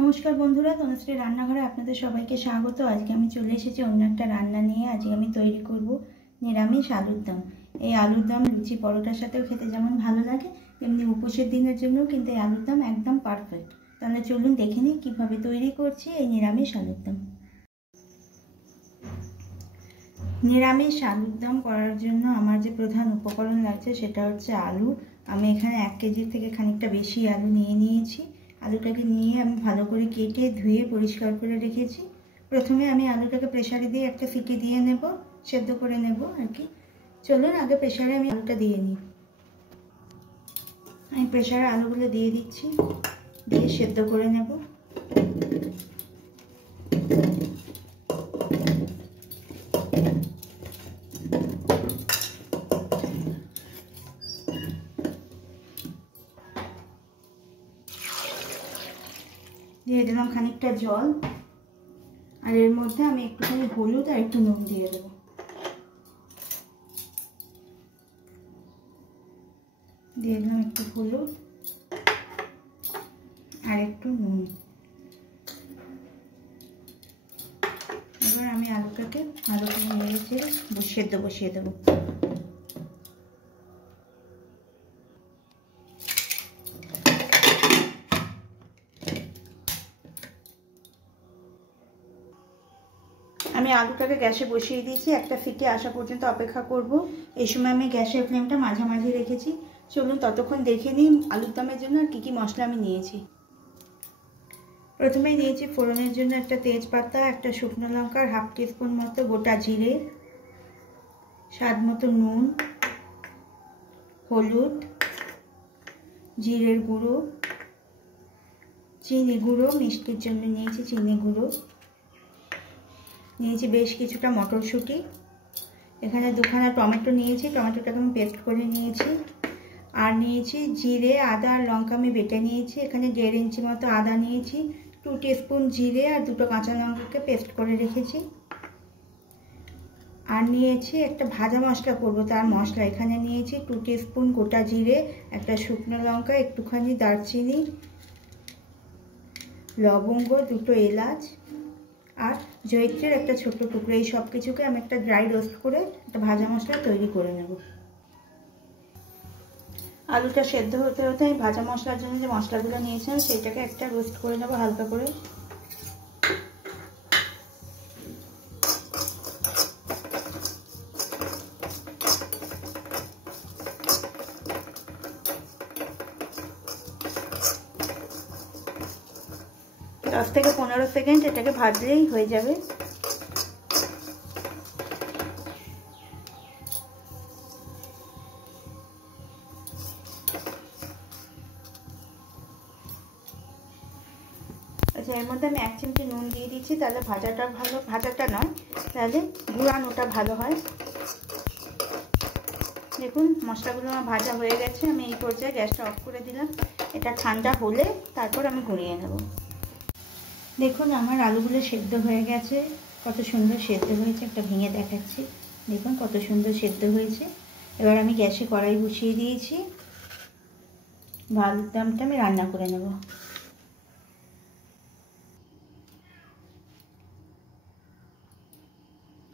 নমস্কার বন্ধুরা, তনুশ্রী রান্নাঘরে আপনাদের সবাইকে স্বাগত। আজকে আমি চলে এসেছি অন্য একটা রান্না নিয়ে। আজকে আমি তৈরি করব নিরামিষ আলুর দম। এই আলুর দম লুচি পরোটার সাথেও খেতে যেমন ভালো লাগে, তেমনি উপোসের দিনের জন্যও কিন্তু এই আলুর দম একদম পারফেক্ট। তাহলে চলুন দেখে নিই কীভাবে তৈরি করছি এই নিরামিষ আলুর দম। নিরামিষ আলুর দম করার জন্য আমার যে প্রধান উপকরণ লাগছে সেটা হচ্ছে আলু। আমি এখানে 1 কেজির থেকে খানিকটা বেশি আলু নিয়ে নিয়েছি। আলুটাকে নিয়ে আমি ভালো করে কেটে ধুয়ে পরিষ্কার করে রেখেছি। প্রথমে আমি আলুটাকে প্রেসারে দিয়ে একটা সিটি দিয়ে নেব, সেদ্ধ করে নেব আর কি। চলুন আগে প্রেসারে আমি আলুটা দিয়ে নিই। আমি প্রেসারে আলুগুলো দিয়ে দিচ্ছি, দিয়ে সেদ্ধ করে নেব। দিয়ে দিলাম খানিকটা জল, আর এর মধ্যে আমি একটুখানি হলুদ আর একটু নুন দিয়ে দেবো। দিয়ে দিলাম একটু হলুদ আর একটু নুন। এবার আমি আলুটাকে ভালো করে নেড়ে চেড়ে সেদ্ধ বসিয়ে দেবো। আমি আলুটাকে গ্যাসে বসিয়ে দিয়েছি, একটা সিটি আসা পর্যন্ত অপেক্ষা করব। এই সময় আমি গ্যাসের ফ্লেমটা মাঝামাঝি রেখেছি। চলুন ততক্ষণ দেখে নিই আলুর দমের জন্য আর কী মশলা আমি নিয়েছি। প্রথমেই নিয়েছি ফোড়নের জন্য একটা তেজপাতা, একটা শুকনো লঙ্কা, 1/2 টিস্পুন মতো গোটা জিরে, স্বাদ মতো নুন, হলুদ, জিরের গুঁড়ো, চিনি গুঁড়ো, মিষ্টির জন্য নিয়েছি চিনি গুঁড়ো, নিয়েছি বেশ কিছুটা মটরশুঁটি, এখানে 2খানা টমেটো নিয়েছি, টমেটোটাকে আমি পেস্ট করে নিয়েছি, আর নিয়েছি জিরে, আদা আর লঙ্কা আমি বেটে নিয়েছি। এখানে 1.5 ইঞ্চি মতো আদা নিয়েছি, 2 টিস্পুন জিরে আর 2টো কাঁচা লঙ্কাকে পেস্ট করে রেখেছি। আর নিয়েছি একটা ভাজা মশলা করব, তার মশলা এখানে নিয়েছি 2 টিস্পুন গোটা জিরে, একটা শুকনো লঙ্কা, একটুখানি দারচিনি, লবঙ্গ, 2টো এলাচ আর জয়িত্রের একটা ছোট্ট টুকরো। এই সব কিছুকে আমি একটা ড্রাই রোস্ট করে একটা ভাজা মশলা তৈরি করে নেব। আলুটা সেদ্ধ হতে হতে আমি ভাজা মশলার জন্য যে মশলাগুলো নিয়েছিলাম সেইটাকে একটা রোস্ট করে নেব হালকা করে। দশ থেকে 15 সেকেন্ড এটাকে ভাজলেই হয়ে যাবে। আচ্ছা, এর মধ্যে আমি 1 চিমটি নুন দিয়ে দিচ্ছি, তাহলে ভাজাটা ভালো, ভাজাটা নয় তাহলে গুঁড়ানোটা ভালো হয়। দেখুন মশলাগুলো আমার ভাজা হয়ে গেছে। আমি এই পর্যায়ে গ্যাসটা অফ করে দিলাম। এটা ঠান্ডা হলে তারপর আমি গুঁড়িয়ে নেব। দেখুন আমার আলুগুলো সেদ্ধ হয়ে গেছে, কত সুন্দর সেদ্ধ হয়েছে। একটা ভেঙে দেখাচ্ছি, দেখুন কত সুন্দর সেদ্ধ হয়েছে। এবার আমি গ্যাসে কড়াই বসিয়ে দিয়েছি, আলুর দমটা আমি রান্না করে নেব।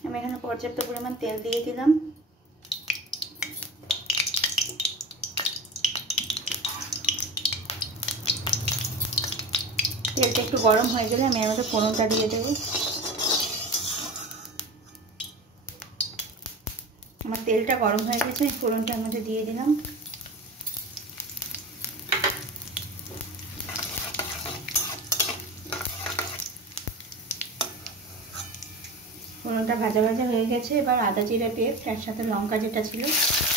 আমি এখানে পর্যাপ্ত পরিমাণ তেল দিয়ে দিলাম। তেলটা একটু গরম হয়ে গেলে আমি এর মধ্যে ফোড়নটা দিয়ে দেবো। আমার তেলটা গরম হয়ে গেছে, ফোড়নটা এর মধ্যে দিয়ে দিলাম। ফোড়নটা ভাজা ভাজা হয়ে গেছে। এবার আদা জিরা পেস্ট এর সাথে লঙ্কা যেটা ছিল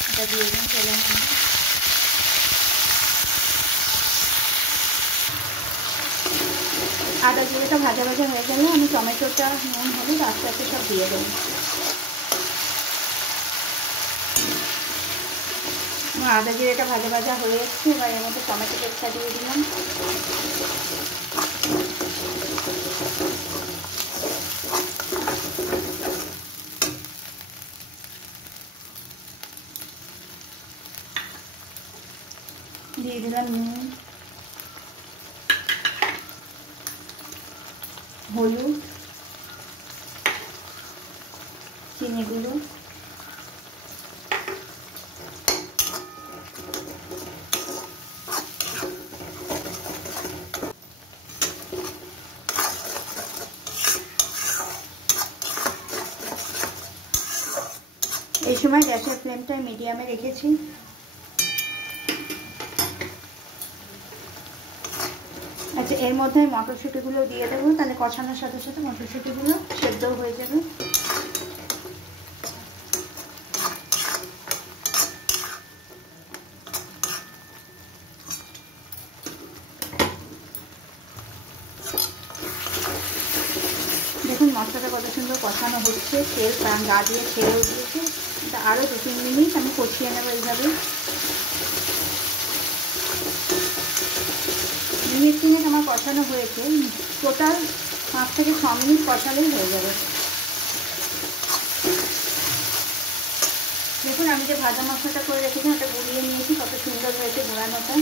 সেটা দিয়ে দিলাম তেলের মধ্যে। আদা জিরাটা ভাজা ভাজা হয়ে গেলে আমি টমেটোটা, নুন, হলুদ আস্তে আস্তে সব দিয়ে দেবো। আমার আদা জিরাটা ভাজা ভাজা হয়ে এসছে। এবার এর মধ্যে টমেটো পেস্টটা দিয়ে দিলাম। দিয়ে দিলাম নুন, হলুদ, চিনি গুঁড়ো, এই সময় গ্যাসের ফ্লেমটা মিডিয়ামে রেখেছি। আচ্ছা, এর মধ্যে মটরশুঁটিগুলো দিয়ে দেবো, তাহলে কষানোর সাথে সাথে মটরশুঁটিগুলো সেদ্ধও হয়ে যাবে। দেখুন মশলাটা কত সুন্দর কষানো হচ্ছে, তেল গা দিয়ে ছেড়ে উঠেছে। এটা আরও 2-3 মিনিট আমি কষিয়ে নেবো এইভাবে। মিনিট 3 আমার কষানো হয়েছে। টোটাল 5 থেকে 6 মিনিট কষালেই হয়ে যাবে। দেখুন আমি যে ভাজা মশলাটা করে রেখেছি ওটা গুঁড়িয়ে নিয়েছি, কত সুন্দর হয়েছে গুঁড়ানোটা।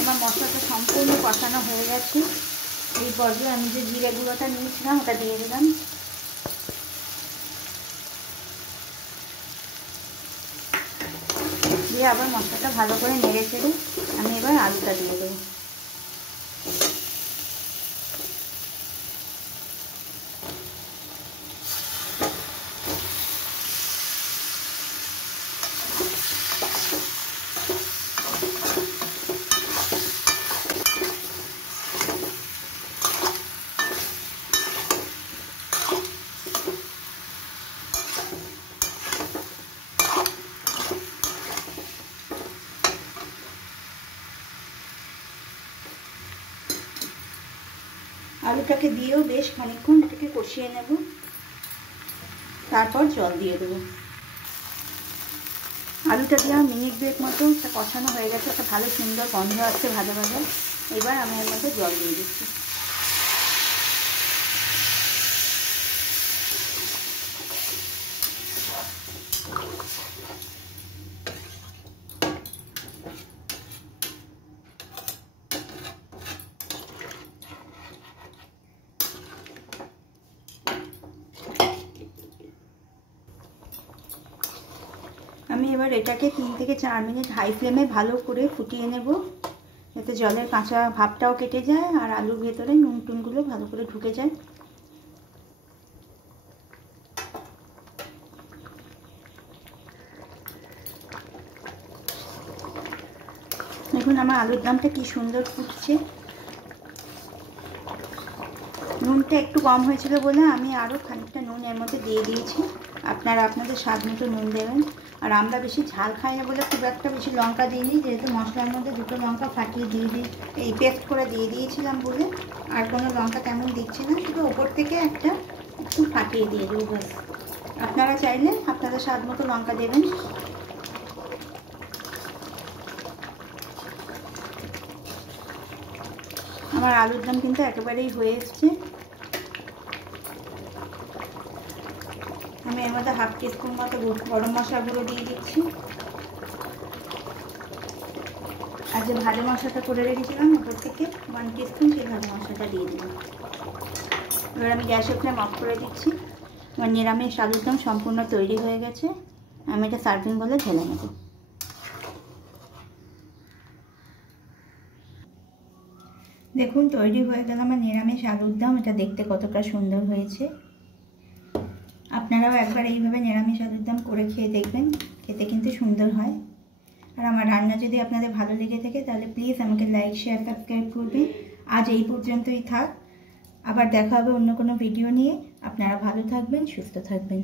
আমার মশলাটা সম্পূর্ণ কষানো হয়ে গেছে। এই পর্যায়ে আমি যে জিরে গুঁড়োটা নিয়েছিলাম ওটা দিয়ে দিলাম। দিয়ে আবার মশলাটা ভালো করে নেড়ে চেড়ে আমি এবার আলুটা দিয়ে দেবো। আলুটাকে দিয়েও বেশ খানিকক্ষণ এটাকে কষিয়ে নেব, তারপর জল দিয়ে দেবো। আলুটা দিয়ে মিনিট 2 মতো কষানো হয়ে গেছে, একটা ভালো সুন্দর গন্ধ আসছে ভাজা ভাজা। এবার আমি এর মধ্যে জল দিয়ে দিচ্ছি। আমি এবার এটাকে 3 থেকে 4 মিনিট হাই ফ্লেমে ভালো করে ফুটিয়ে নেব, যাতে জলের কাঁচা ভাবটাও কেটে যায় আর আলুর ভেতরে নুন টুনগুলো ভালো করে ঢুকে যায়। দেখুন আমার আলুর দমটা কি সুন্দর ফুটছে। নুনটা একটু কম হয়েছিল বলে আমি আরও খানিকটা নুন এর মধ্যে দিয়ে দিয়েছি। আপনারা আপনাদের স্বাদ মতো নুন দেবেন। আর আমরা বেশি ঝাল খাই না বলে খুব একটা বেশি লঙ্কা দিইনি, যেহেতু মশলার মধ্যে 2টো লঙ্কা ফাটিয়ে এই পেস্ট করে দিয়ে দিয়েছিলাম বলে আর কোনো লঙ্কা তেমন দিচ্ছি না, শুধু ওপর থেকে একটু ফাটিয়ে দিয়ে দেবো ব্যাস। আপনারা চাইলে আপনাদের স্বাদ মতো লঙ্কা দেবেন। আমার আলুর দম কিন্তু একেবারেই হয়ে এসছে। আমি এর মধ্যে 1/2 টিস্পুন মতো গরম মশলা গুঁড়ো দিয়ে দিচ্ছি। আর যে ভাজা মশলাটা করে রেখেছিলাম ওপর থেকে 1 টিস্পুন সেই ভাজা মশলাটা দিয়ে দিলাম। এবার আমি গ্যাসের ফ্লেম অফ করে দিচ্ছি। আমার নিরামিষ আলুর দম সম্পূর্ণ তৈরি হয়ে গেছে। আমি এটা সার্ভিং বলে ঢেলে নেব। দেখুন তৈরি হয়ে গেল আমার নিরামিষ আলুর দম। এটা দেখতে কতটা সুন্দর হয়েছে। আপনারাও একবার এইভাবে নিরামিষ আলুর দম করে খেয়ে দেখবেন, খেতে কিন্তু সুন্দর হয়। আর আমার রান্না যদি আপনাদের ভালো লেগে থাকে তাহলে প্লিজ আমাকে লাইক শেয়ার সাবস্ক্রাইব করবেন। আজ এই পর্যন্তই থাক, আবার দেখা হবে অন্য কোনো ভিডিও নিয়ে। আপনারা ভালো থাকবেন, সুস্থ থাকবেন।